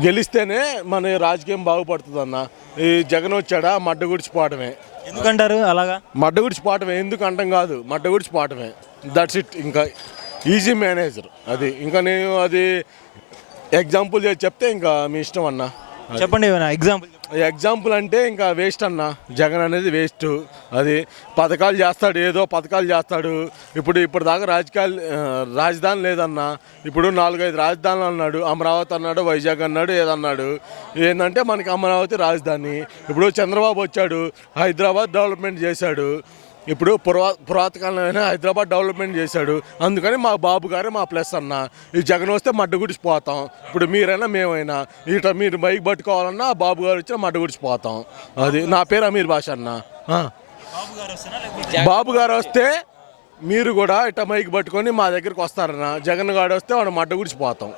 గెలిస్తేనే మన రాజకీయం బాగుపడుతుంది అన్న. ఈ జగన్ వచ్చాడా మడ్డ గుడిచిపోవటమే. ఎందుకంటారు అలాగా? మడ్డ గుడిచిపోవటమే, ఎందుకు అంటాం కాదు, మడ్డ గుడిచిపోవటమే. That's it. ఇంకా ఈజీ మేనేజర్ అది. ఇంకా నేను అది ఎగ్జాంపుల్ చేసి చెప్తే ఇంకా మీ ఇష్టం అన్న. చెప్పండి ఏమైనా ఎగ్జాంపుల్. ఎగ్జాంపుల్ అంటే ఇంకా వేస్ట్ అన్న. జగన్ అనేది వేస్ట్. అది పథకాలు చేస్తాడు, ఏదో పథకాలు చేస్తాడు. ఇప్పుడు దాకా రాజధాని లేదన్న. ఇప్పుడు 4-5 రాజధానులు అన్నాడు. అమరావతి అన్నాడు, వైజాగ్ అన్నాడు, ఏదన్నాడు. ఏంటంటే మనకి అమరావతి రాజధాని. ఇప్పుడు చంద్రబాబు వచ్చాడు, హైదరాబాద్ డెవలప్మెంట్ చేశాడు. ఇప్పుడు పురాతకాలమైన హైదరాబాద్ డెవలప్మెంట్ చేశాడు. అందుకని మా బాబు గారే మా ప్లస్ అన్న. ఈ జగన్ వస్తే మడ్డ గుడిచిపోతాం. ఇప్పుడు మీరైనా మేమైనా ఇట మీరు మైక్ పట్టుకోవాలన్నా బాబు గారు వచ్చినా మడ్డ గుడిచిపోతాం. అది. నా పేరు అమీర్ భాష అన్న. బాబు గారు వస్తే మీరు కూడా ఇట మైక్ పట్టుకొని మా దగ్గరికి వస్తారన్న. జగన్ గారు వస్తే వాడు మడ్డ గుడిచిపోతాం.